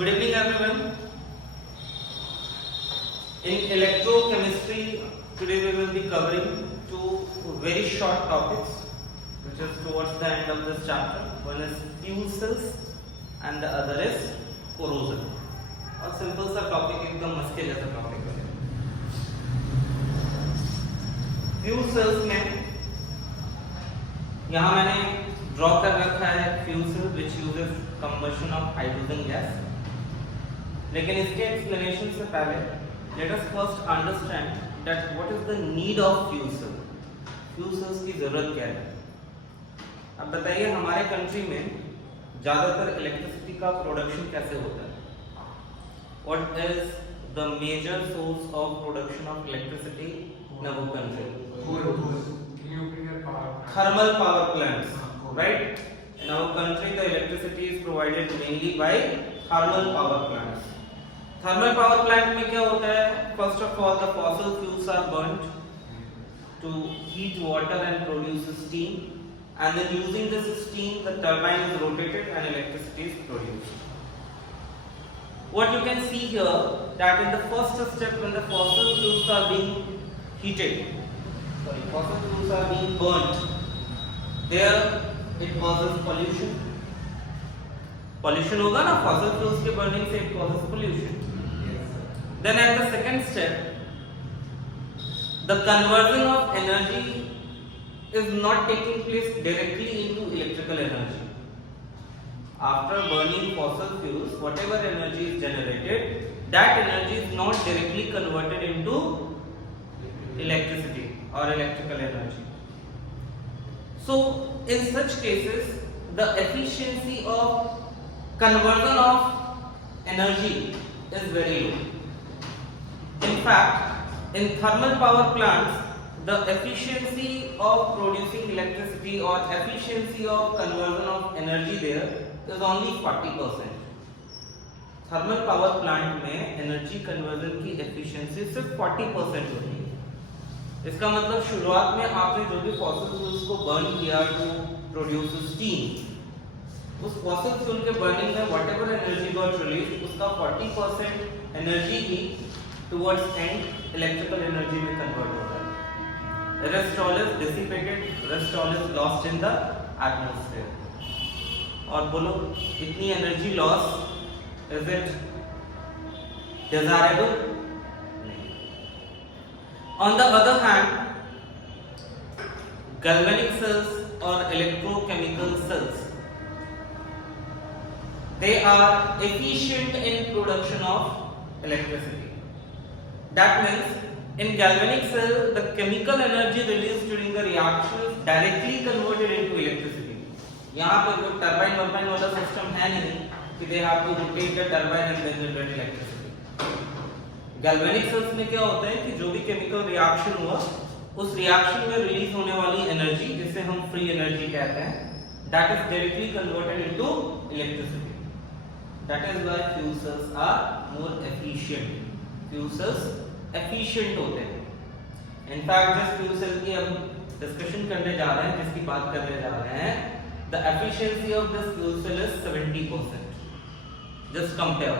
Good evening, everyone. In electrochemistry, today we will be covering two very short topics, which is towards the end of this chapter. One is fuel cells, and the other is corrosion. और simple सा topic एकदम मस्के जैसा topic है. Fuel cells में यहाँ मैंने draw कर रखा है fuel cell which uses combustion of hydrogen gas. लेकिन इसके एक्सप्लेनेशन से पहले let us first understand that what is the need of fuel cell. Fuel cells की जरूरत क्या है. अब बताइए हमारे कंट्री में ज्यादातर इलेक्ट्रिसिटी का प्रोडक्शन कैसे होता है. What is the major source of production of electricity in our country? Thermal power plants, right? In our country, the electricity is provided mainly by thermal power plants. Thermal power plant में क्या होता है? First of all, the fossil fuels are burnt to heat water and produce steam, and then using this steam, the turbine is rotated and electricity is produced. What you can see here, that in the first step when the fossil fuels are being fossil fuels are being burnt, there it causes pollution. Pollution होगा ना, fossil fuels के burning से it causes pollution. Then at the second step, the conversion of energy is not taking place directly into electrical energy. After burning fossil fuels, whatever energy is generated, that energy is not directly converted into electricity or electrical energy. So, in such cases, the efficiency of conversion of energy is very low. In fact, in thermal power plants, the efficiency of producing electricity or efficiency of conversion of energy there is only 40%. Thermal power plant में energy conversion की efficiency सिर्फ 40% होती है. इसका मतलब शुरुआत में आपने जो भी फॉसिल फ्यूल्स को बर्न किया टू प्रोड्यूस स्टीम, उस फॉसिल फ्यूल के बर्निंग में व्हाटएवर एनर्जी गॉट रिलीज, उसका 40% एनर्जी ही टुवर्ड्स एंड इलेक्ट्रिकल एनर्जी में कन्वर्ट होता है. Rest all is dissipated, rest all is lost in the atmosphere. और बोलो, इतनी energy loss is it desirable? नहीं. On the other hand, galvanic cells or electrochemical cells, they are efficient in production of electricity. That means in galvanic cell, the chemical energy released during the reaction is directly converted into electricity. यहाँ पे कोई turbine वर्बाइन वाला system है नहीं कि they have to rotate the turbine and then generate electricity. Galvanic cells में क्या होता है कि जो भी केमिकल रिएक्शन हुआ, उस रिएक्शन में रिलीज होने वाली एनर्जी, जिसे हम फ्री एनर्जी कहते हैं, that is directly converted into electricity. That is why fuel cells are more efficient. Fuel cells efficient होते हैं. इनफैक्ट जिस फ्यूल सेल की हम डिस्कशन करने जा रहे हैं, जिसकी बात करने जा रहे हैं, the efficiency of this fuel cell is 70%. Just compare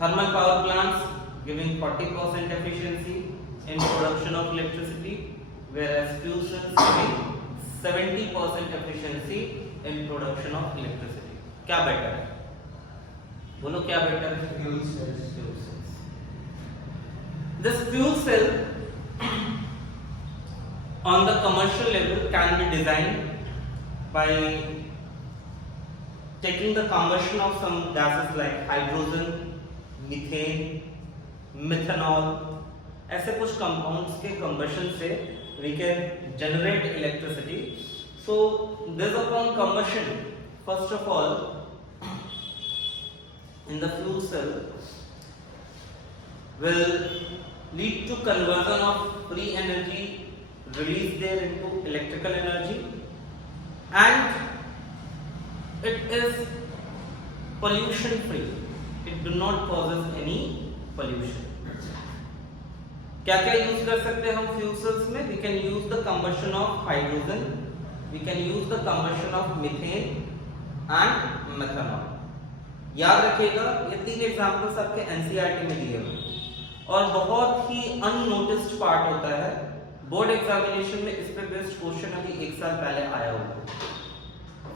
thermal power plants giving 40% efficiency in production of electricity, whereas fuel cells giving 70% efficiency in production of electricity. क्या बेटर है? बोलो क्या बेटर है? Fuel cells. This fuel cell on the commercial level can be designed by taking the combustion of some gases like hydrogen, methane, methanol. ऐसे कुछ compounds के combustion से we can generate electricity. So this upon combustion, first of all, in the fuel cell will lead to conversion of free energy released there into electrical energy, and it is pollution free. It do not causes any pollution. क्या क्या use कर सकते हैं हम fuel cells में? We can use the combustion of hydrogen, we can use the combustion of methane and methanol. याद रखिएगा ये 3 एग्जांपल्स आपके एनसीईआरटी में दिए हुए हैं और बहुत ही अननोटिस्ड पार्ट होता है बोर्ड एग्जामिनेशन में। इस पे बेस्ड क्वेश्चन अभी 1 साल पहले आया हुआ।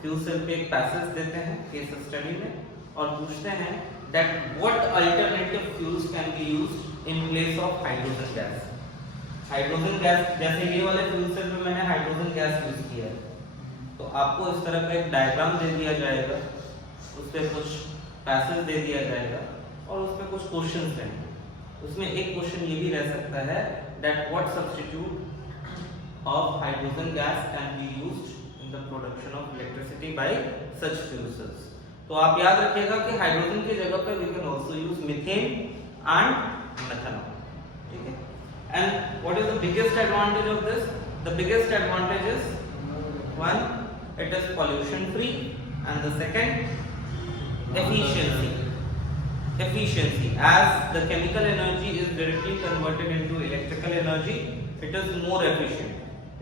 फ्यूल सेल पे एक पैसेज देते हैं केस स्टडी में और पूछते हैं that what alternative fuels can be used in place of hydrogen gas. Hydrogen gas जैसे ये वाले फ्यूल सेल में मैंने हाइड्रोजन गैस यूज किया है, तो आपको इस तरह का एक डायग्राम दे दिया जाएगा, उस पे कुछ पैसेज दे दिया जाएगा और उस पे कुछ क्वेश्चंस रहेंगे। उसमें एक क्वेश्चन ये भी रह सकता है that what substitute of hydrogen gas can be used in the production of electricity by such fuel cells. तो आप याद रखिएगा कि हाइड्रोजन की जगह पे we can also use methane and methanol, ठीक है। And what is the biggest advantage of this? The biggest advantage is one, it is pollution free, and the second, efficiency as the chemical energy is directly converted into electrical energy, it is more efficient.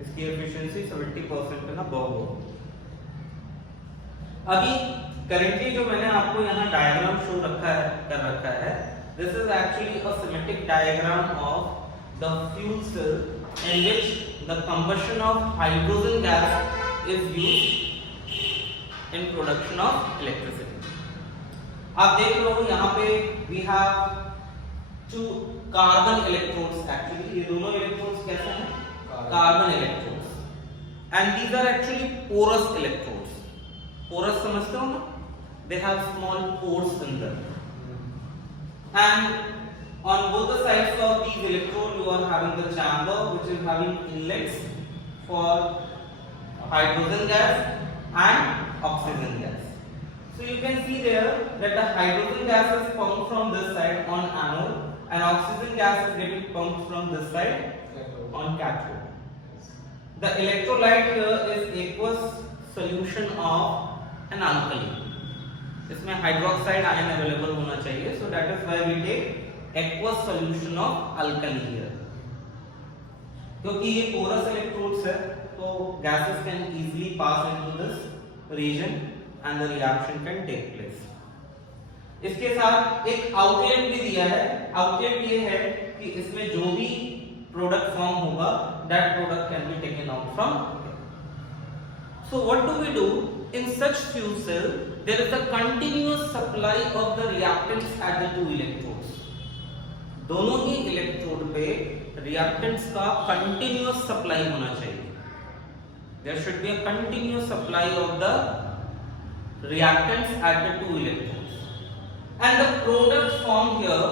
इसकी efficiency 70% ना बहुत। अभी currently जो मैंने आपको यहाँ diagram show कर रखा है, this is actually a schematic diagram of the fuel cell in which the combustion of hydrogen gas is used in production of electricity. आप देख लो यहाँ पे we have 2 carbon electrodes actually. ये दोनों electrodes कैसे हैं? Carbon electrodes. And these are actually porous electrodes. Porous समझते हो ना? They have small pores in them. And on both the sides of these electrodes you are having the chamber which is having inlets for hydrogen gas and oxygen gas. So you can see there that the hydrogen gas is pumped from this side on anode and oxygen gas is getting pumped from this side on cathode. The electrolyte here is aqueous solution of an alkali. इसमें hydroxide ion available होना चाहिए, so that is why we take aqueous solution of alkali here. क्योंकि ये porous electrodes है तो gases can easily pass into this region and the reaction can take place. इसके साथ एक आउटलेट भी दिया है। आउटलेट ये है कि इसमें जो भी प्रोडक्ट फॉर्म होगा that product can be taken out from here. So what do we do in such fuel cell? There is a continuous supply of the reactants at the 2 electrodes. दोनों ही electrode पे reactants का continuous supply होना चाहिए। There should be a continuous supply of the reactants at the 2 electrodes, and the product formed here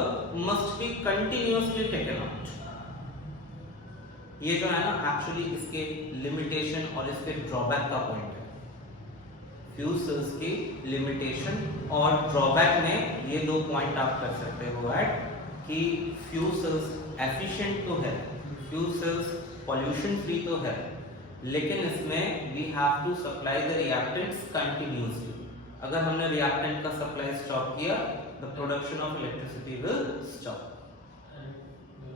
must be continuously taken out. ये जो है ना actually इसके लिमिटेशन और इसके ड्रॉबैक का पॉइंट है। फ्यूल सेल्स की लिमिटेशन और ड्रॉबैक में ये 2 पॉइंट आप कर सकते हो ऐड कि फ्यूल सेल्स एफिशिएंट तो है, फ्यूल सेल्स पॉल्यूशन फ्री तो है, लेकिन इसमें we have to supply the reactants continuously. अगर हमने रिएक्टेंट का सप्लाई स्टॉप किया the production of electricity will stop.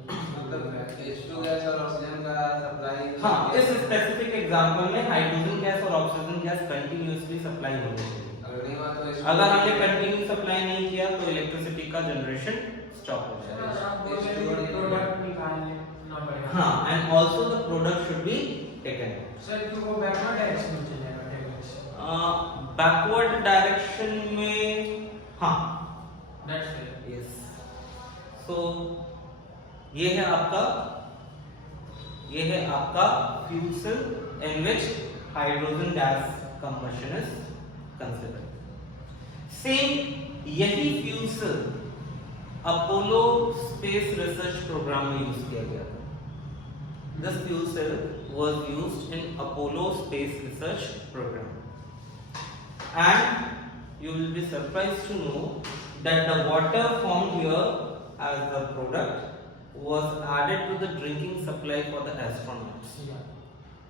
मतलब H2 गैस और ऑक्सीजन का सप्लाई, हाँ, इस स्पेसिफिक एग्जांपल में हाइड्रोजन गैस और ऑक्सीजन गैस कंटिन्यूअसली सप्लाई होनी चाहिए। अगर हमने कंटिन्यू सप्लाई नहीं किया तो इलेक्ट्रिसिटी का जनरेशन स्टॉप हो जाएगा। हाँ, and also the product should be taken. Sir वो बैकवर्ड डायरेक्शन में चलेगा? बैकवर्ड डायरेक्शन में हाँ, दैट्स इट। यस। सो ये है आपका fuel cell in which hydrogen gas combustion is considered. Same यही fuel cell Apollo space research programme में यूज किया गया था। This fuel cell was used in Apollo space research program, and you will be surprised to know that the water formed here as the product was added to the drinking supply for the astronauts.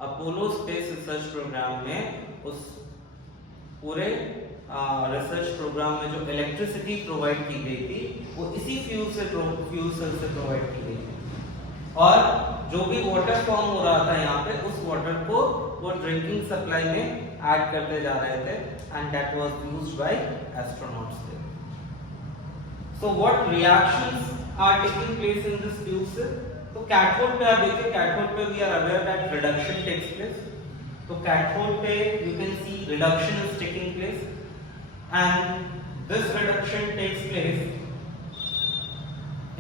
Apollo space research program में उस पूरे research programme में जो electricity provide की गई थी वो इसी फ्यूल सेल से प्रोवाइड की गई थी, और जो भी वाटर फॉर्म हो रहा था यहाँ पे उस वाटर को वो ड्रिंकिंग सप्लाई में ऐड करते जा रहे थे and that was used by astronauts. So what reactions are taking place in this tube से? तो कैथोड पे आप देखिए, कैथोड पे we are aware that reduction takes place. तो कैथोड पे you can see reduction is taking place and this reduction takes place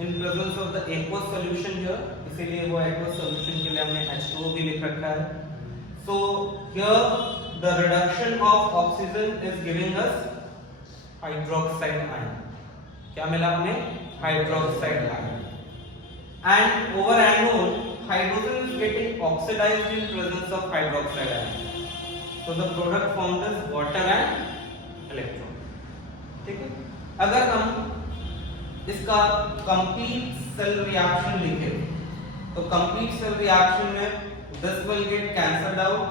in presence of the aqueous solution here. इसीलिए वो aqueous solution के लिए हमने H2O भी लिख रखा है. So here the reduction of oxygen is giving us hydroxide ion. क्या मिला हमें? Hydroxide ion. And over anode hydrogen is getting oxidised in presence of hydroxide ion. So the product formed is water and electron. ठीक है. अगर हम इसका complete cell reaction लिखें तो कंप्लीट सेल रिएक्शन में this will get cancelled out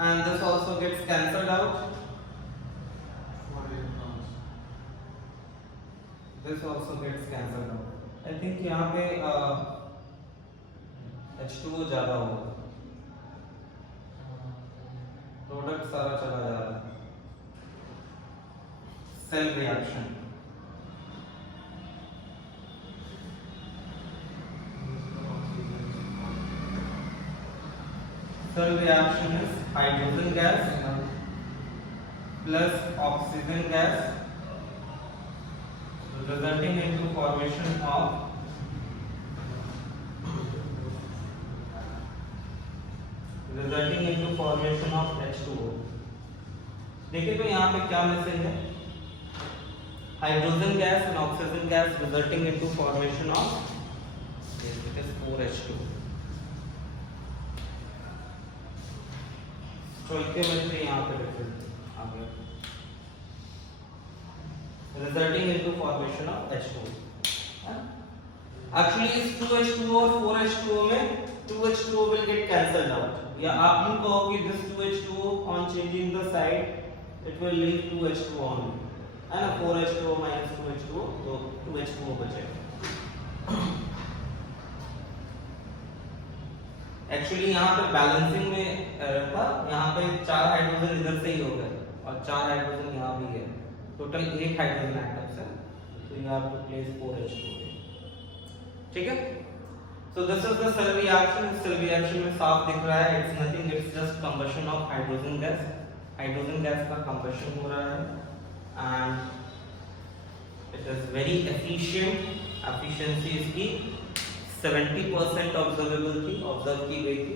and this also gets cancelled out. This also gets cancelled out. I think यहाँ पे H2O ज़्यादा होगा, प्रोडक्ट सारा चला जा रहा है. Cell reaction. Cell reaction is hydrogen gas plus oxygen gas resulting into formation of H2O. देखिए तो यहाँ पे क्या मिसिंग है? Hydrogen gas and oxygen gas resulting into formation of 4H2. Stoichiometry यहाँ पे डिफरेंट आ गया. Resulting into formation of H2O. Actually इस 2H2O और 4H2O में 2H2O will get cancelled out. या आप यूँ कहो कि this 2H2O on changing the side it will leave 2H2O on. है ना? 4H2O minus 2H2O तो 2H2O बचेगा. Actually यहाँ पे बैलेंसिंग में था. यहाँ पे 4 हाइड्रोजन इधर से ही हो गए और 4 हाइड्रोजन यहाँ भी है. टोटल 8 हाइड्रोजन एटम्स है. तो you have to place 4H2O. ठीक है. So this is the cell reaction. Cell reaction में साफ दिख रहा है it's nothing, it's just combustion of hydrogen gas. Hydrogen gas का कंबशन हो रहा है and it is very efficient. Efficiency इसकी 70% ऑब्जर्वेबल थी, ऑब्जर्व की गई थी.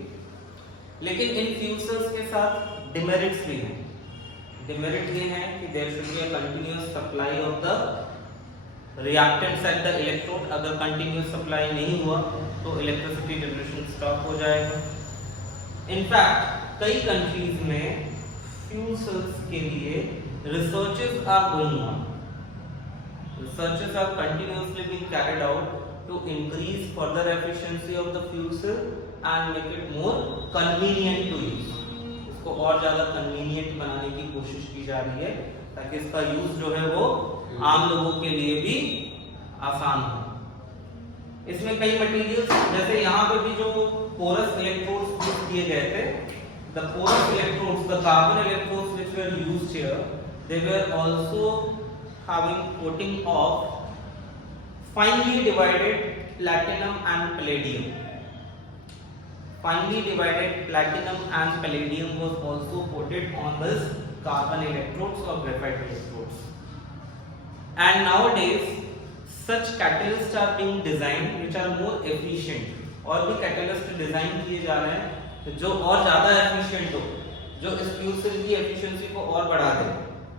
लेकिन इन फ्यूजर्स के साथ डिमेरिट्स भी हैं. डिमेरिट ये है कि there should be a continuous supply of the reactants at the electrode. अगर कंटीन्यूअस सप्लाई नहीं हुआ तो इलेक्ट्रिसिटी जनरेशन स्टॉप हो जाएगा. इनफैक्ट कई कंट्रीज में फ्यूल सेल्स के लिए researches are going on. Researches are continuously being carried out to increase further efficiency of the fuel cell and make it more convenient to use. इसको और ज़्यादा convenient बनाने की कोशिश की जा रही है ताकि इसका यूज जो है वो आम लोगों के लिए भी आसान हो. इसमें कई मटेरियल्स जैसे यहाँ पे भी जो porous electrodes यूज किए गए थे, the porous electrodes, the carbon electrodes which were used here, they were also having coating of finely divided platinum and palladium. Finely divided platinum and palladium was also coated on this carbon electrodes or graphite electrodes. And nowadays such catalysts are being designed which are more efficient. और भी catalyst design किए जा रहे हैं जो और ज़्यादा efficient हो, जो इस फ्यूल सेल की efficiency को और बढ़ा दे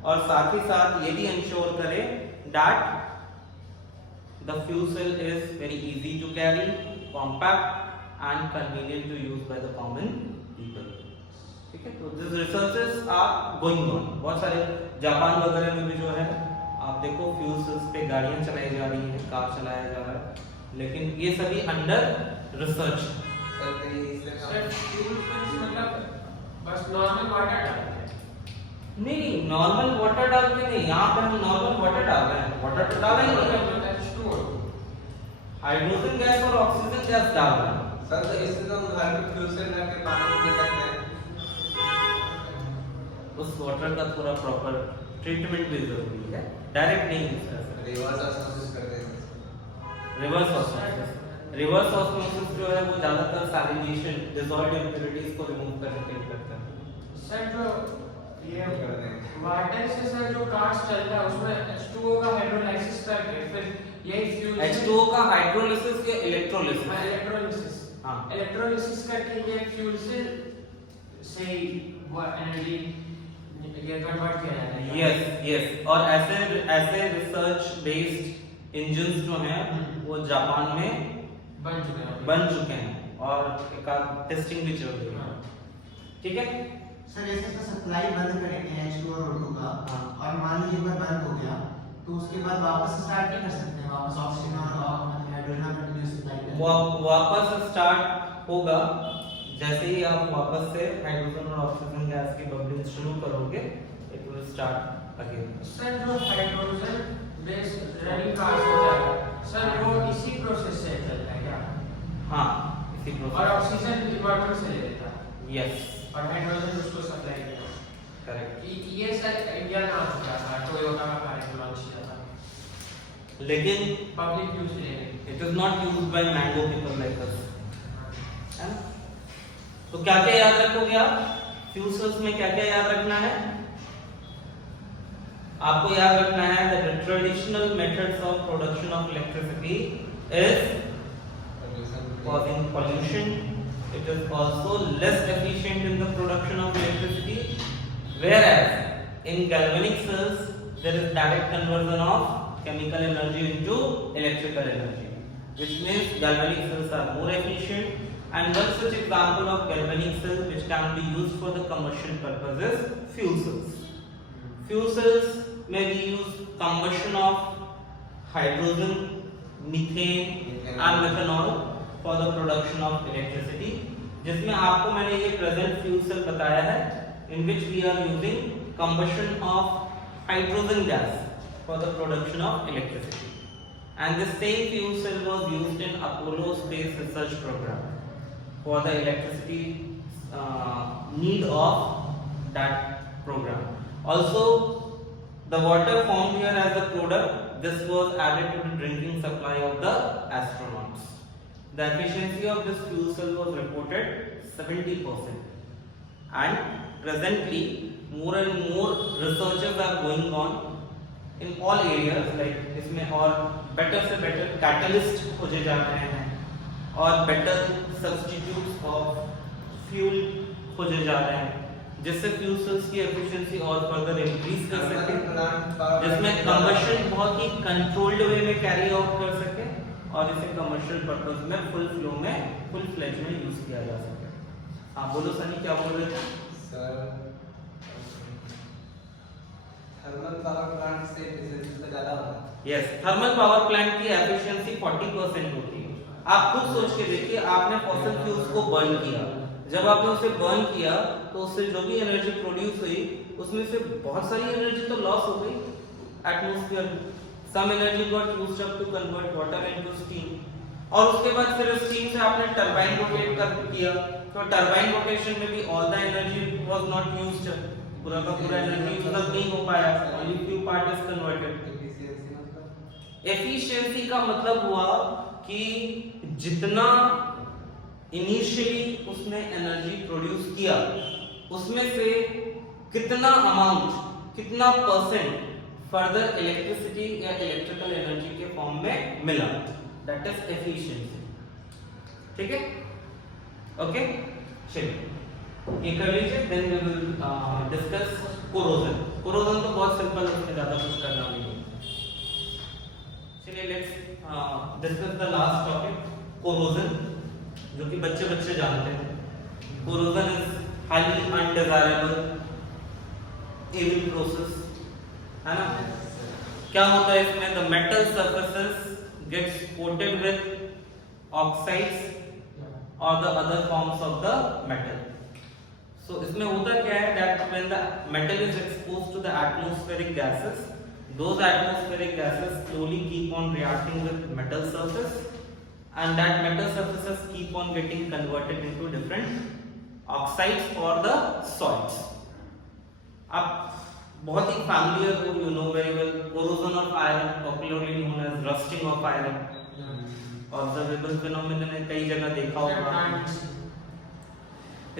और साथ ही साथ ये भी ensure करे that the fuel cell is very easy to carry, compact and convenient to use by the common people. ठीक है. तो these researches are going on. बहुत सारे जापान वगैरह में भी जो है आप देखो फ्यूल सेल्स पे गाड़ियाँ चलाई जा रही हैं, कार चलाया जा रहा है, लेकिन ये सभी अंडर रिसर्च. बस नॉर्मल वाटर डालते हैं. नहीं, नॉर्मल वाटर डालते नहीं. यहाँ पे हम नॉर्मल वाटर डाल रहे हैं. वाटर तो डाला ही नहीं, हाइड्रोजन गैस और ऑक्सीजन गैस डाल रहे हैं. सर तो इससे तो हम घर में फ्यूल सेल रख के पानी पी सकते हैं. उस वाटर का थोड़ा प्रॉपर ट्रीटमेंट भी जरूरी है, डायरेक्ट नहीं यूज कर सकते। रिवर्स ऑस्मोसिस करते हैं। रिवर्स ऑस्मोसिस जो है वो ज्यादातर सैलिनेशन डिसॉल्व्ड इम्प्योरिटीज को रिमूव करने के लिए करता है। सर जो ये वाटर से सर जो कार्स चलता है उसमें H2O का हाइड्रोलाइसिस करके फिर यही फ्यूल H2O का हाइड्रोलिसिस या इलेक्ट्रोलिसिस? इलेक्ट्रोलिसिस। हाँ। इलेक्ट्रोलिसिस करके ये फ्यूल से वो एनर्जी ये कन्वर्ट किया जाता है। यस और ऐसे रिसर्च बेस्ड इंजन्स जो हैं वो जापान में बन चुके हैं और एक टेस्टिंग भी चल रही है। ठीक है सर जैसे इसका सप्लाई बंद करेंगे H2 और O2 का, हाँ। और मान लीजिए एक बार बंद हो गया तो उसके बाद वापस स्टार्ट नहीं कर सकते हैं, वापस ऑक्सीजन और हाइड्रोजन कंटिन्यूस सप्लाई करें। वापस स्टार्ट होगा जैसे ही आप वापस से हाइड्रोजन और ऑक्सीजन गैस की बबलिंग शुरू करोगे, it will start again. Sir जो हाइड्रोजन बेस्ड रनिंग कार्स होता है सर वो इसी प्रोसेस से चलता है क्या? हाँ इसी और प्रोसेस। ऑक्सीजन इन्वर्टर से ले लेता है यस और हाइड्रोजन उसको सप्लाई करता है। करेक्ट। ये सर इंडिया में आ चुका था, टोयोटा का कार्यक्रम लॉन्च किया था, लेकिन पब्लिक यूज ले रही it is not used by mango people like us, है ना? तो क्या क्या याद रखोगे आप फ्यूल सेल्स में? क्या क्या याद रखना है आपको? याद रखना है that the traditional methods of production of electricity is causing pollution. It is also less efficient in the production of electricity, whereas in galvanic cells there is direct conversion of chemical energy into electrical energy, which means galvanic cells are more efficient. And one such example of galvanic cell which can be used for the commercial purpose is fuel cells. Fuel cells may be used combustion of hydrogen, methane and methanol for the production of electricity, जिसमें आपको मैंने ये present fuel cell बताया है in which we are using combustion of hydrogen gas for the production of electricity. And the same fuel cell was used in Apollo Space Research Program for the electricity need of that program. Also, the water formed here as a product, this was added to the drinking supply of the astronauts. The efficiency of this fuel cell was reported 70%. And presently, more and more researches are going on in all areas, like इसमें और better से better catalyst खोजे जा रहे हैं और better substitutes of fuel खोजे जा रहे हैं, जिससे फ्यूल सेल्स की एफिशिएंसी और फर्दर इंक्रीज कर सके, जिसमें कंबशन बहुत ही कंट्रोल्ड वे में कैरी आउट कर सके और इसे कमर्शियल पर्पस में फुल फ्लेज में यूज किया जा सके। हाँ बोलो सनी, क्या बोल रहे थे? सर थर्मल पावर प्लांट से एफिशिएंसी तो ज्यादा होता है। यस, थर्मल पावर प्लांट की एफिशिएंसी 40% होती है। आप खुद सोच के देखिए, आपने फॉसिल फ्यूल्स को बर्न किया, जब आपने उसे बर्न किया तो उससे जो भी एनर्जी प्रोड्यूस हुई उसमें से बहुत सारी एनर्जी तो लॉस हो गई एटमॉस्फेयर में। Some energy got used up to convert water into steam, और उसके बाद फिर स्टीम से आपने टरबाइन रोटेट कर किया, तो टरबाइन रोटेशन में भी all the energy was not used, पूरा का पूरा एनर्जी यूज नहीं हो पाया, only few part is converted. Efficiency मतलब एफिशिएंसी का मतलब हुआ कि जितना इनिशियली उसने एनर्जी प्रोड्यूस किया उसमें से कितना अमाउंट, कितना परसेंट फर्दर इलेक्ट्रिसिटी या इलेक्ट्रिकल एनर्जी के फॉर्म में मिला, दैट इज एफिशिएंसी। ठीक है, ओके चलिए ये कर लीजिए, then we will discuss corrosion. Corrosion तो बहुत सिंपल है, उसमें ज्यादा कुछ करना नहीं है। चलिए let's discuss the last topic, corrosion, जो कि बच्चे जानते हैं। Corrosion is highly undesirable evil process, है ना? क्या होता है इसमें? The metal surfaces gets coated with oxides और the other forms of the metal. So इसमें होता क्या है, that when the metal is exposed to the atmospheric gases, those atmospheric gases slowly keep on reacting with metal surface, and that metal surfaces keep on getting converted into different oxides or the salts. आप बहुत ही familiar हो, you know very well, corrosion of iron, popularly known as rusting of iron, observable phenomenon है, कई जगह देखा होगा आपने।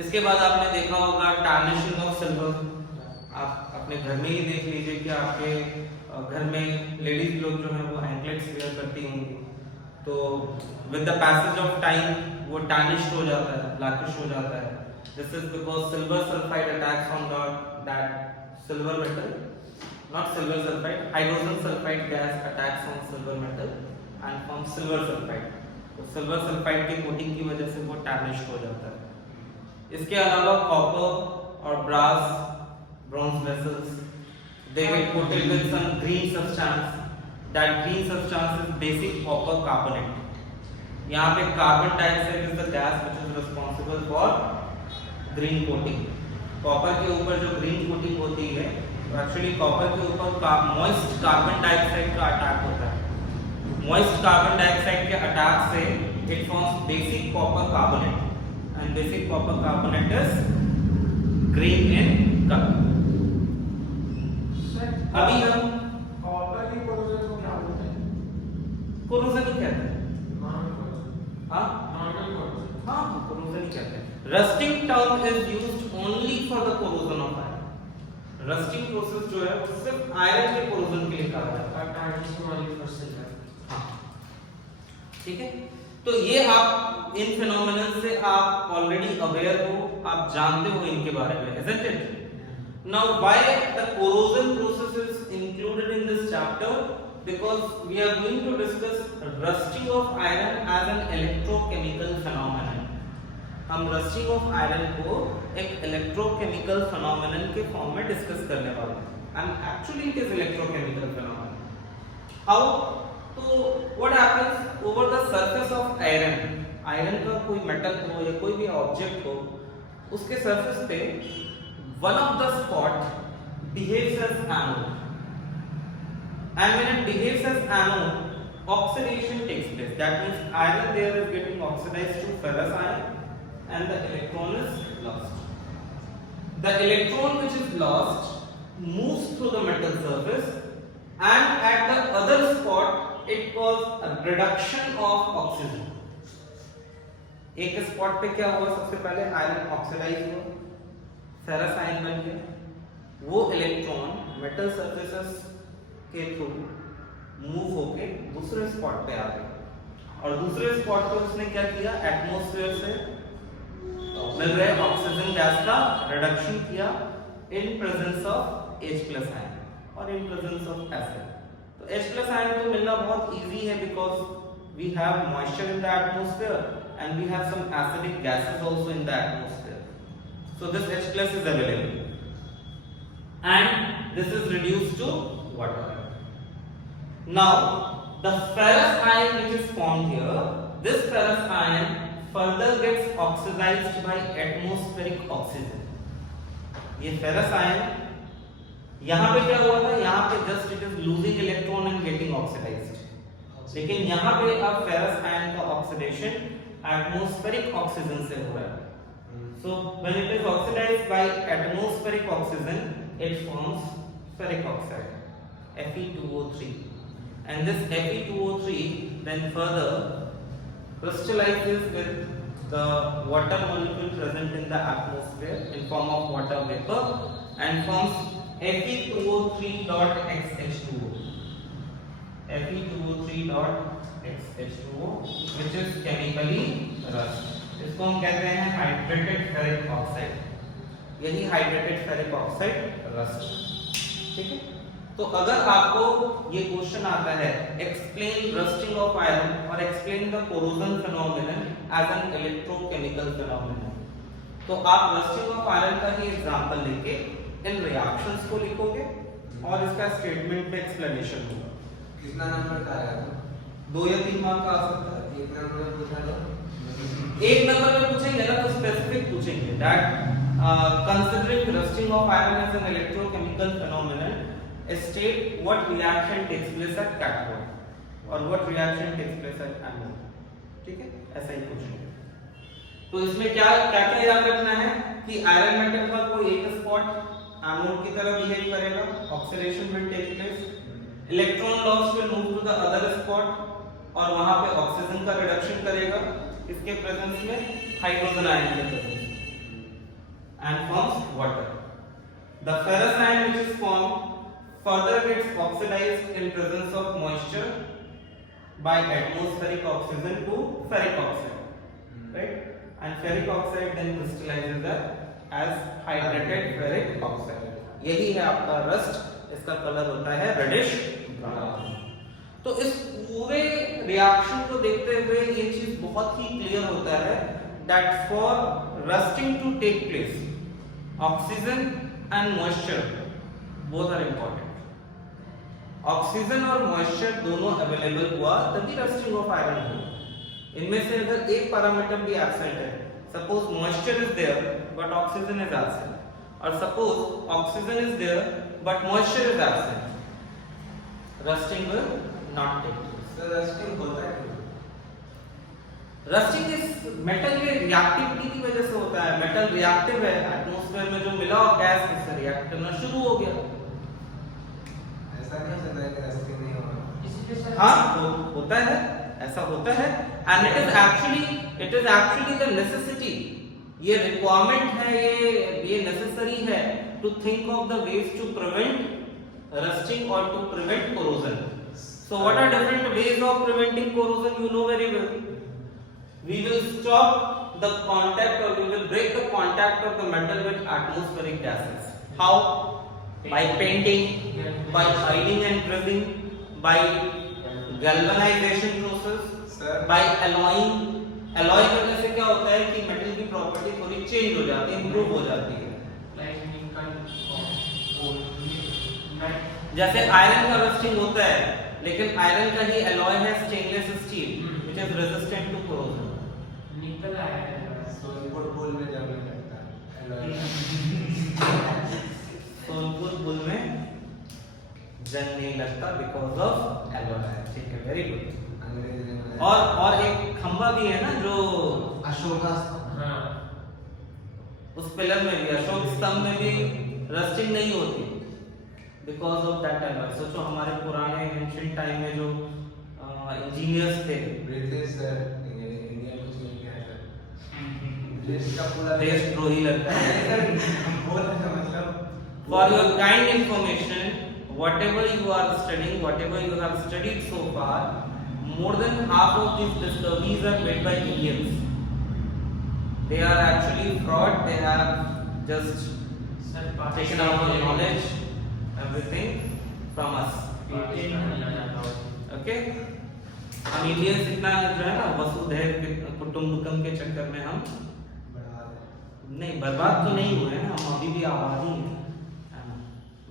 इसके बाद आपने देखा होगा टार्निशिंग ऑफ सिल्वर। आप अपने घर में ही देख लीजिए कि आपके घर में लेडीज लोग जो है वो एंकलेट्स वेयर करती होंगी, तो with the passage of time वो टार्निश्ड हो जाता है, ब्लैकिश हो जाता है। This is because silver sulphide attacks on that silver metal, not silver sulfide, hydrogen sulfide gas attacks on silver metal and forms silver sulfide. तो silver sulfide की coating की वजह से वो tarnished हो जाता है। इसके अलावा copper और brass, bronze vessels, they get coated with some green substance. That green substance is basic copper carbonate. यहाँ पे carbon dioxide is the gas which is responsible for green coating. Copper के ऊपर जो ग्रीन कोटिंग होती है, तो actually copper के ऊपर मॉइस्ट कार्बन डाइऑक्साइड का अटैक होता है। मॉइस्ट कार्बन डाइऑक्साइड के अटैक से it forms basic copper carbonate and basic copper carbonate is green in colour. अभी हम कॉपर की कोरोजन को क्या बोलते हैं? कोरोजन ही कहते हैं। हाँ नॉर्मल कोरोजन। हाँ कोरोजन ही कहते हैं। Rusting term is used only for the corrosion of iron. Rusting process जो है वो सिर्फ आयरन के कोरोजन के लिए कहा जाता है। टार्निशिंग वाली फॉर सिल्वर। हाँ ठीक है, तो ये आप इन फिनोमेनन से आप ऑलरेडी अवेयर हो, आप जानते हो इनके बारे में, isn't it? Now why the corrosion process is included in this chapter? Because we are going to discuss rusting of iron as an electrochemical phenomenon. हम रस्टिंग ऑफ आयरन को एक इलेक्ट्रोकेमिकल फिनोमेनन के फॉर्म में discuss करने वाले हैं, and actually it is electrochemical phenomenon. How? तो what happens over the surface of iron, iron का कोई मेटल हो या कोई भी ऑब्जेक्ट हो, उसके सरफेस पे one of the spot behaves as anode, and when it behaves as anode, oxidation takes place. That means iron there is getting oxidized to ferrous iron and the electron is lost. The electron which is lost moves through the metal surface, and at the other spot it causes a reduction of oxygen. एक spot पे क्या हुआ? सबसे पहले iron oxidise हुआ, ferrous ion बन गया, वो इलेक्ट्रॉन मेटल सरफेसेस के थ्रू मूव होके दूसरे स्पॉट पे आ गया, और दूसरे स्पॉट पे उसने क्या किया? एटमॉस्फेयर से मिल रहे ऑक्सीजन गैस का रिडक्शन किया in presence of H+ ion और इन प्रेजेंस ऑफ एसिड। तो H+ आयन तो मिलना बहुत इजी है, because we have moisture in the atmosphere and we have some acidic gases also in the atmosphere, so this H+ is available and this is reduced to water. Now the ferrous ion which is formed here, this ferrous ion further gets oxidized by atmospheric oxygen. ये ferrous ion यहाँ पे क्या हुआ था? यहाँ पे just it is losing electron and getting oxidized, लेकिन यहाँ पे अब ferrous ion का oxidation atmospheric oxygen से हो रहा है। So when it is oxidized by atmospheric oxygen, it forms ferric oxide, Fe2O3, and this Fe2O3 then further crystallizes with the water molecule present in the atmosphere in form of water vapor and forms Fe2O3.XH2O, Fe2O3.XH2O, which is chemically rust. इसको हम कहते हैं hydrated ferric oxide, यही hydrated ferric oxide rust. ठीक है, तो अगर आपको ये क्वेश्चन आता है एक्सप्लेन रस्टिंग ऑफ आयरन और explain the corrosion phenomenon as an electrochemical phenomenon, तो आप रस्टिंग ऑफ आयरन का ही एग्जांपल लेके इन रिएक्शंस को लिखोगे और इसका स्टेटमेंट पे एक्सप्लेनेशन होगा। कितना नंबर का आएगा? 2 या 3 मार्क का आ सकता है। एक नंबर में पूछा तो एक नंबर में पूछेंगे ना तो स्पेसिफिक पूछेंगे that considering rusting of iron as an electrochemical phenomenon, state what reaction takes place at cathode और what reaction takes place at anode। ठीक है, ऐसा ही पूछेंगे। तो इसमें क्या क्या याद रखना है कि आयरन मेटल का कोई एक स्पॉट एनोड की तरह बिहेव करेगा, oxidation will take place, electron loss will move to the other spot और वहां पे ऑक्सीजन का रिडक्शन करेगा इसके प्रेजेंस में, हाइड्रोजन आयन के presence and forms water. The ferrous ion which is formed further gets oxidized in presence of moisture by atmospheric oxygen to ferric oxide, right? And ferric oxide then crystallizes as hydrated ferric oxide. यही है आपका rust, इसका colour होता है reddish brown. तो इस पूरे reaction को देखते हुए ये चीज बहुत ही क्लियर होता है that for rusting to take place, oxygen and moisture both are important. Oxygen और मॉइस्चर दोनों अवेलेबल हुआ तभी रस्टिंग ऑफ आयरन हो। इनमें से अगर एक पैरामीटर भी एब्सेंट है, suppose moisture is there but oxygen is absent, और suppose oxygen is there but moisture is absent, rusting will not take place. Sir rusting होता है क्यों? रस्टिंग इस मेटल के रिएक्टिविटी की वजह से होता है। मेटल रिएक्टिव है, एटमॉस्फेयर में जो मिला और गैस उससे रिएक्ट करना शुरू हो गया। ऐसा नहीं हो सकता है कि रस्टिंग नहीं होगा? हाँ होता है, ऐसा होता है, and it is actually the necessity. ये रिक्वायरमेंट है, ये नेसेसरी है to think of the ways to prevent rusting और to prevent corrosion. So what are different ways of preventing corrosion? You know very well. We will stop the contact or we will break the contact of the metal with atmospheric gases. How? By painting, by hiding and pressing, by galvanization process, Sir? by alloying. Alloy करने से क्या होता है कि metal की property थोड़ी change हो जाती है, इंप्रूव हो जाती है। जैसे आयरन का रस्टिंग होता है, लेकिन आयरन का ही alloy है stainless steel, which is resistant to corrosion. निकल आया है सोलपुर पुल में जब नहीं लगता सोलपुर पुल में जंग नहीं लगता बिकॉज ऑफ एलॉय। ठीक है, वेरी गुड। अंग्रेजी ने बनाया। और एक खंबा भी है ना जो अशोका हाँ उस पिलर में भी, अशोक स्तंभ में भी रस्टिंग नहीं होती बिकॉज ऑफ दैट एलॉय। सोचो हमारे पुराने एंशिएंट टाइम में जो इंजीनियर्स थे, ब्रिटिश सर इंडिया कुछ नहीं किया सर। देश का पूरा देशद्रोही लगता है। बोलने का मतलब For your kind information, whatever you are studying, whatever you have studied so far, more than half of these discoveries are made by Indians. They are actually fraud. They have just taken out the knowledge, everything from us. Okay? हम Indians इतना जो है ना वसुधैव कुटुंबकम के चक्कर में हम नहीं बर्बाद तो नहीं हुए हैं, हम अभी भी आबादी हैं।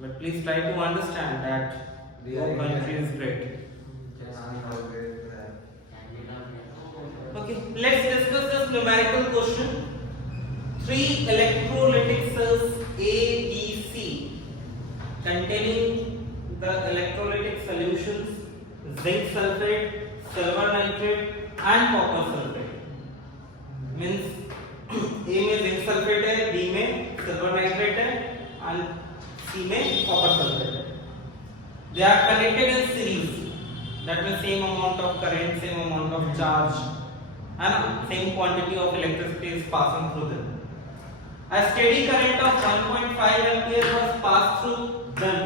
But please try to understand that your country is great. Okay, let's discuss this numerical question. 3 electrolytic cells A, B, C containing the electrolytic solutions zinc sulfate, silver nitrate and copper sulfate. Means A में zinc sulfate है, B में silver nitrate है and C में copper sulfate है। They are connected in series. That means same amount of current, same amount of charge, and same quantity of electricity is passing through them. A steady current of 1.5 ampere was passed through them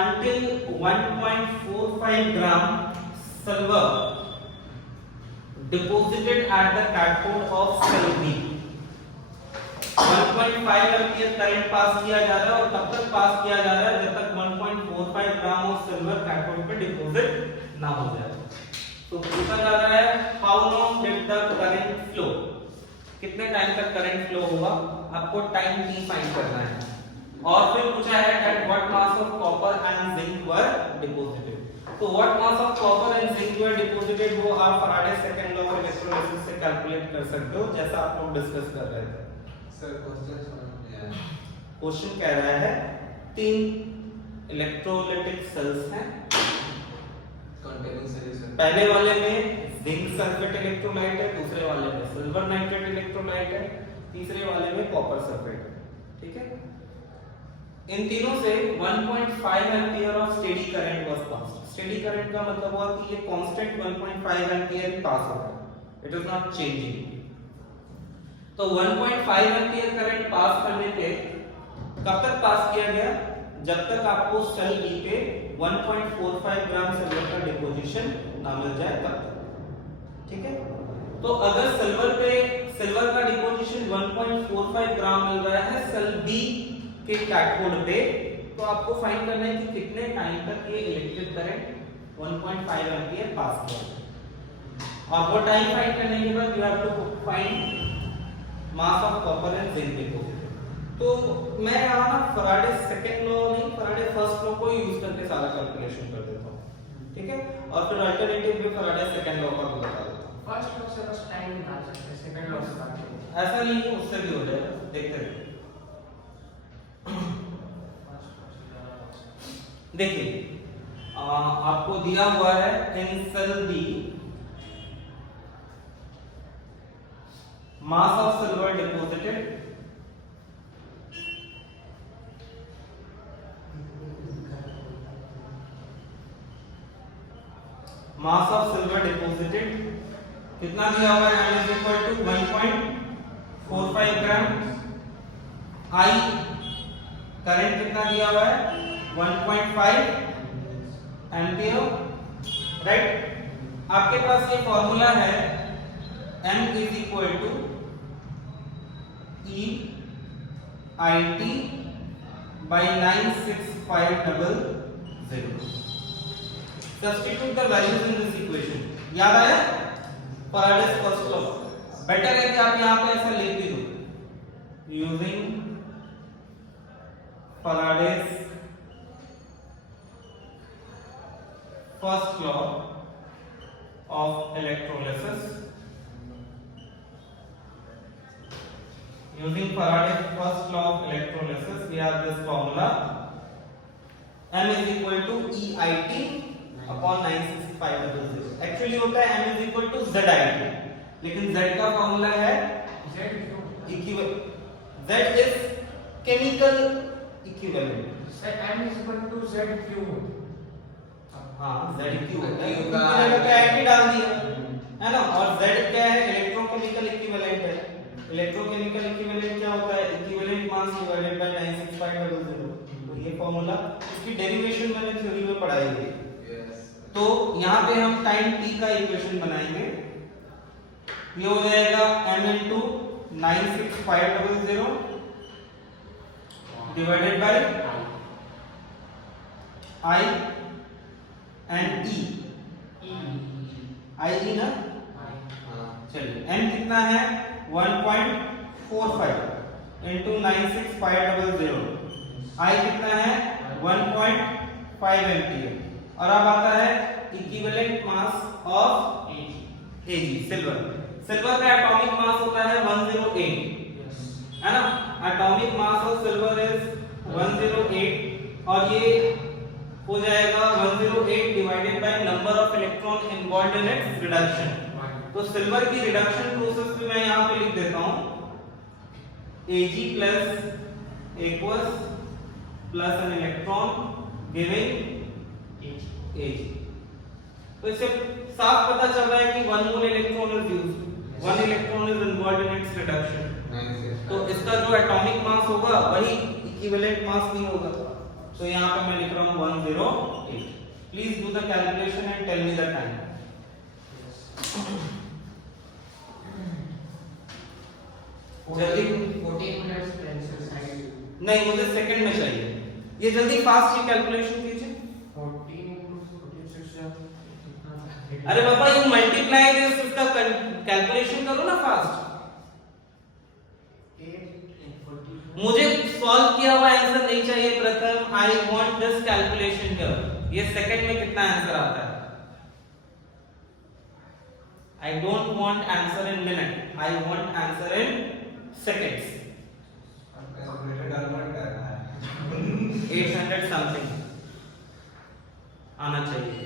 until 1.45 gram silver deposited at the cathode of cell B. 1.5 ampere current pass किया जा रहा है और तब तक पास किया जा रहा है जब तक 1.45 ग्राम ऑफ सिल्वर कैथोड पे डिपॉजिट ना हो जाए। तो पूछा जा रहा है how long did the current flow, कितने टाइम तक करंट फ्लो होगा, आपको टाइम t फाइंड करना है। और फिर पूछा है that what mass of copper and zinc were deposited. तो what mass of copper and zinc were deposited वो आप Faraday second law of electrolysis से कैलकुलेट कर सकते हो, जैसा आप लोग डिस्कस कर रहे थे। सर क्वेश्चन समझ में आया? क्वेश्चन कह रहा है 3 इलेक्ट्रोलाइटिक सेल्स हैं, कंटेनिंग सॉल्यूशन। पहले वाले में जिंक सल्फेट इलेक्ट्रोलाइट है, दूसरे वाले में सिल्वर नाइट्रेट इलेक्ट्रोलाइट है, तीसरे वाले में कॉपर सल्फेट है। ठीक है, इन तीनों से 1.5 ampere of steady current was passed. Steady current का मतलब हुआ कि ये कांस्टेंट 1.5 एम्पियर ही पास हो रहा है, इट इज नॉट चेंजिंग। तो 1.5 एम्पियर करंट पास करने पे कब तक पास किया गया, जब तक आपको सेल बी पे 1.45 ग्राम सिल्वर का डिपोजिशन ना मिल जाए तब तक, ठीक है। तो अगर सिल्वर का डिपोजिशन 1.45 ग्राम मिल रहा है सेल बी के कैथोड पे, तो आपको फाइंड करना है कि कितने टाइम तक ये इलेक्ट्रिक करंट 1.5 एम्पियर पास किया। और वो टाइम फाइंड करने के बाद you have to find mass of copper and zinc deposit. तो मैं यहाँ ना फैराडे सेकंड लॉ नहीं, फैराडे फर्स्ट लॉ को यूज करके सारा कैलकुलेशन कर देता हूँ, ठीक है। और फिर अल्टरनेटिव में फैराडे सेकंड लॉ का भी बता देता हूँ। फर्स्ट लॉ से बस टाइम निकाल सकते हैं, सेकंड लॉ से बात करेंगे। ऐसा नहीं है, उससे भी हो जाएगा, देखते रहिए। देखिए आपको दिया हुआ है in cell B mass of silver deposited कितना दिया हुआ है, m is equal to 1.45 gram. I current कितना दिया हुआ है 1.5 एम्पियर, राइट। आपके पास ये फॉर्मूला है m is equal to E IT by 96500। Substitute the values in this equation। याद आया फैराडेस फर्स्ट लॉ। बेटर है कि आप यहाँ पे ऐसा लिख भी दो, using Faraday's first law of electrolysis, using Faraday's first law of electrolysis we have this formula m is equal to EIT upon 96500। Actually होता है m is equal to ZIT, लेकिन Z का फॉर्मूला है Z equivalent, Z is chemical equivalent। m is equal to ZQ। हाँ ZQ होता है, equivalent का add भी डाल दिया है ना। और Z क्या है, इलेक्ट्रोकेमिकल इक्विवेलेंट है। इलेक्ट्रोकेमिकल इक्विवेलेंट क्या होता है, इक्विवेलेंट मास डिवाइडेड बाय 96500। तो ये फॉर्मूला, इसकी डेरिवेशन मैंने थ्योरी में पढ़ाई है। तो यहाँ पे हम टाइम t का इक्वेशन बनाएंगे, ये हो जाएगा m into 96500 divided by I and E। I E ना, चलिए m कितना है 1.45 into 96500। I कितना है 1.5 एम्पियर। और अब आता है equivalent mass of Ag, silver. Silver का एटॉमिक मास होता है 108, है ना। Atomic mass of silver is 108 और ये हो जाएगा 108 divided by number of electron involved in its reduction. तो सिल्वर की रिडक्शन प्रोसेस भी मैं यहाँ पे लिख देता हूँ, Ag plus aqueous plus an electron giving Ag। तो इससे साफ पता चल रहा है कि 1 मोल electron is used, 1 electron is involved in its reduction. तो इसका जो एटॉमिक मास होगा वही इक्विवेलेंट मास भी होगा। तो यहाँ पे मैं लिख रहा हूँ 108। Please do the calculation and tell me the time. जल्दी 14 मिनट्स पेंसिल साइड नहीं, मुझे सेकंड में चाहिए, ये जल्दी फास्ट ये कैलकुलेशन कीजिए। 14 कितना? अरे पापा यू मल्टीप्लाई दिस, इसका कैलकुलेशन करो ना फास्ट। 8 मुझे सॉल्व किया हुआ आंसर नहीं चाहिए प्रथम, I want this calculation here. ये सेकंड में कितना आंसर आता है? I don't want answer in minute, I want answer in seconds. 800 something आना चाहिए।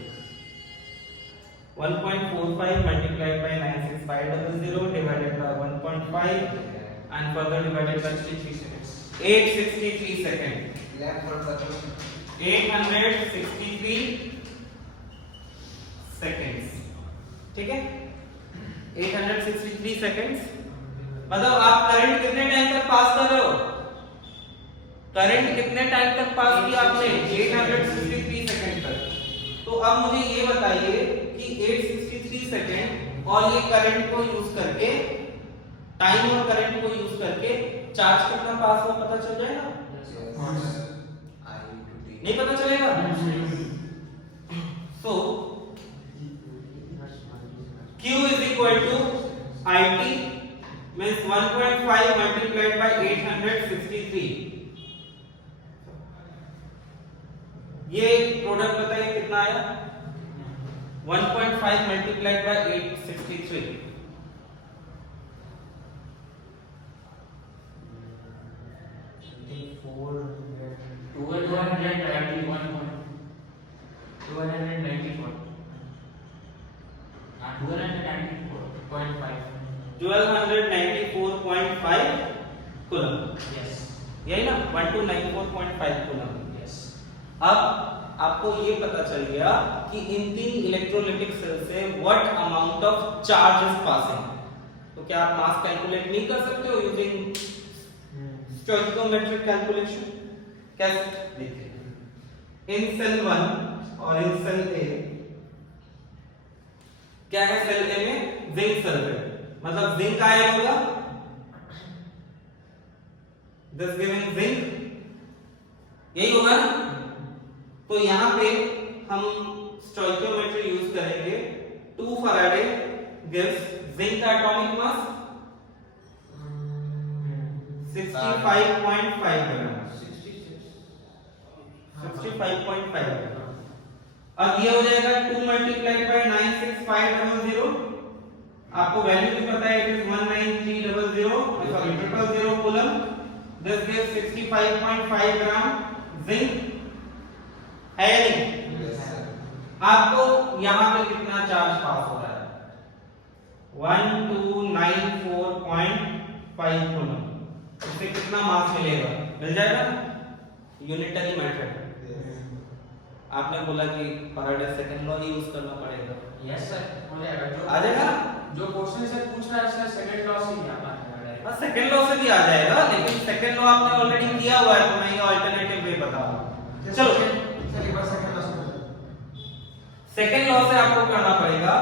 1.45 multiplied by 96500 divided by 1.5 and further divided by 863 seconds। Lap पर पता 863 सेकेंड्स, ठीक है 863 सेकेंड्स। मतलब आप करंट कितने टाइम तक पास कर रहे हो, करंट कितने टाइम तक पास किया आपने 863 सेकेंड तक। तो अब मुझे ये बताइए कि 863 सेकेंड और ये करंट को यूज करके, टाइम और करंट को यूज करके चार्ज कितना पास हुआ पता चल जाएगा? नहीं पता चलेगा? सो Q is equal to IT means 1.5 multiplied by 863। ये प्रोडक्ट बताइए कितना आया? 1.5 multiplied by 863। 1294.5 कूलम, यही ना 1294.5 कूलम। अब आपको ये पता चल गया कि इन तीन इलेक्ट्रोलाइटिक सेल से what amount of charge is passing. तो क्या आप मास कैलकुलेट नहीं कर सकते हो यूजिंग स्टोइकियोमेट्रिक कैलकुलेशन? कैसे देखिए, इन सेल 1 और इन सेल ए क्या है, सेल ए में जिंक सल्फेट, मतलब जिंक आयन होगा, दिस गिविंग जिंक, यही होगा ना। तो यहां पे हम स्टोइकियोमेट्री यूज करेंगे। 2 फैराडे गिव्स जिंक का एटॉमिक मास 65.5 ग्राम, 65.5 ग्राम। अब ये हो जाएगा 2 मल्टीप्लाइड बाय 96500, आपको वैल्यू भी पता है, it is 19300 sorry 000 coulomb. This gives 65.5 gram zinc, है या नहीं? आपको यहां पे कितना चार्ज पास हो रहा है? 1294.5 कूलम। इससे कितना मास मिलेगा? मिल जाएगा ना, यूनिटरी मेथड। आपने बोला कि फैराडे सेकंड लॉ यूज करना पड़ेगा। यस सर, हो जाएगा। जो आ जाएगा, जो क्वेश्चन से पूछ रहा है सर सेकंड लॉ से ही आता है। हां सेकंड लॉ से भी आ जाएगा, लेकिन सेकंड लॉ आपने ऑलरेडी किया हुआ है, तो मैं ये अल्टरनेटिव वे बता रहा हूं। चलो सेकंड लॉ से आपको करना पड़ेगा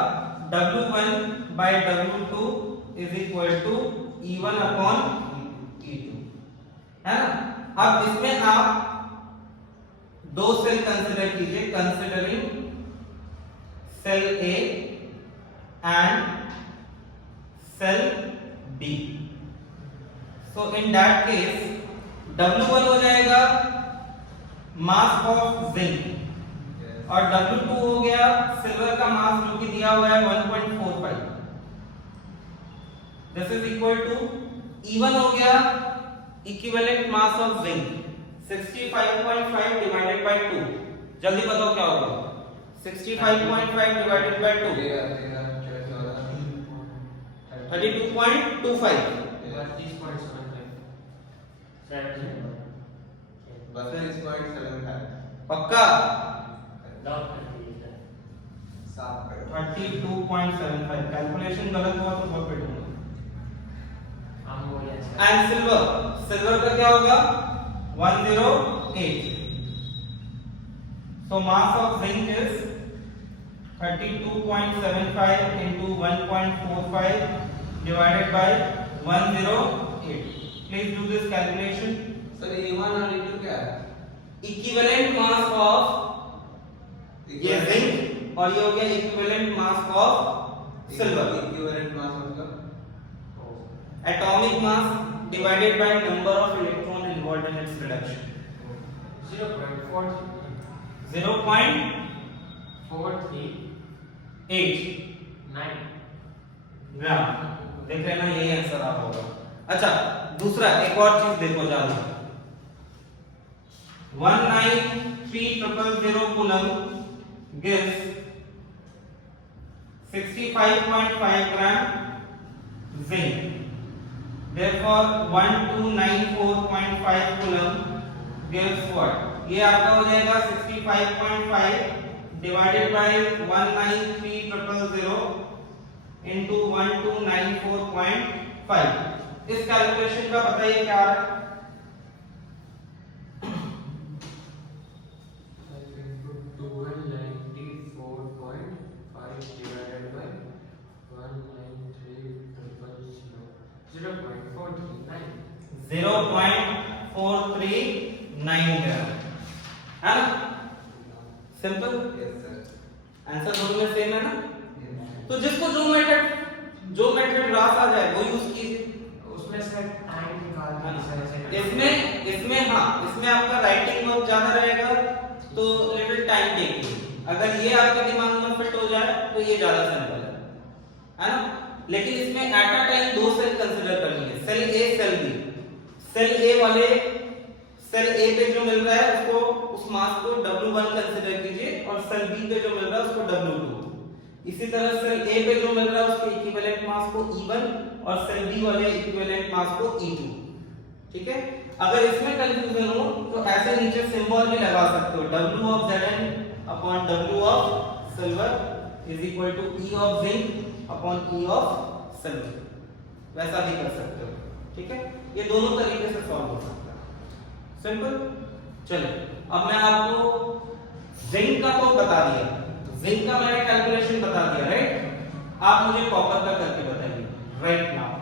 W1 by W2 is equal to E1 upon E2, है ना। अब इसमें आप दो सेल कंसीडर कीजिए, considering cell A and cell B। So in that case W1 हो जाएगा मास ऑफ जिंक और W2 हो गया सिल्वर का मास जो कि दिया हुआ है 1.45। This is equal to E1 हो गया equivalent mass of zinc 65.5 divided by 2। जल्दी बताओ क्या होगा? 65.5 डिवाइडेड बाय 2 32.25। 32.75 पक्का? 32.75 कैलकुलेशन गलत हुआ तो बहुत पिटूंगा। हम बोले सर एंड सिल्वर, सिल्वर का क्या होगा? 108। So mass of zinc is 32.75 into 1.45 divided by 108. Please do this calculation. Sir E1 और E2 क्या है? Equivalent mass of ये zinc और ये हो गया equivalent mass of silver. Equivalent mass मतलब Atomic mass divided by number of electron involved in its reduction. 0.8 ग्राम। देख रहे ना, यही आंसर आप होगा। अच्छा दूसरा एक और चीज देखो जानो, 193,000 coulomb gives 65.5 gram zinc. Therefore 1294.5 coulomb gives what, ये आपका हो जाएगा 65.5 डिवाइडेड बाय 193,000 into 1294.5। इस कैलकुलेशन का बताइए क्या आ रहा है? Zero point 0.439 ग्राम है ना? Simple, Yes, sir. आंसर दोनों में सेम है ना? Yes. तो जिसको जो मेथड रास आ जाए वो यूज कीजिए। उसमें से टाइम निकाल के इसमें आपका राइटिंग वर्क ज्यादा रहेगा तो लिटिल टाइम टेकिंग। अगर ये आपके दिमाग में फिट हो जाए तो ये ज्यादा सिंपल है ना? लेकिन इसमें एट अ टाइम दो सेल कंसीडर करनी है, सेल ए सेल बी। सेल ए वाले सेल ए पे जो मिल रहा है उसको उस मास को W1 कंसीडर कीजिए और सेल बी पे जो मिल रहा है उसको W2। इसी तरह सेल ए पे जो मिल रहा है उसके इक्विवेलेंट मास को E1 और सेल बी वाले इक्विवेलेंट मास को E2। ठीक है, अगर इसमें कंफ्यूजन हो तो ऐसे नीचे सिंबल भी लगा सकते हो, W of Zn upon W of silver is equal to E of zinc upon E of silver, वैसा भी कर सकते हो। ठीक है, ये दोनों तरीके से सॉल्व हो सकता है, सिंपल। चलो अब मैं आपको जिंक का तो बता दिया, जिंक का मैंने कैलकुलेशन बता दिया, राइट? आप मुझे कॉपर का करके बताइए राइट नाउ।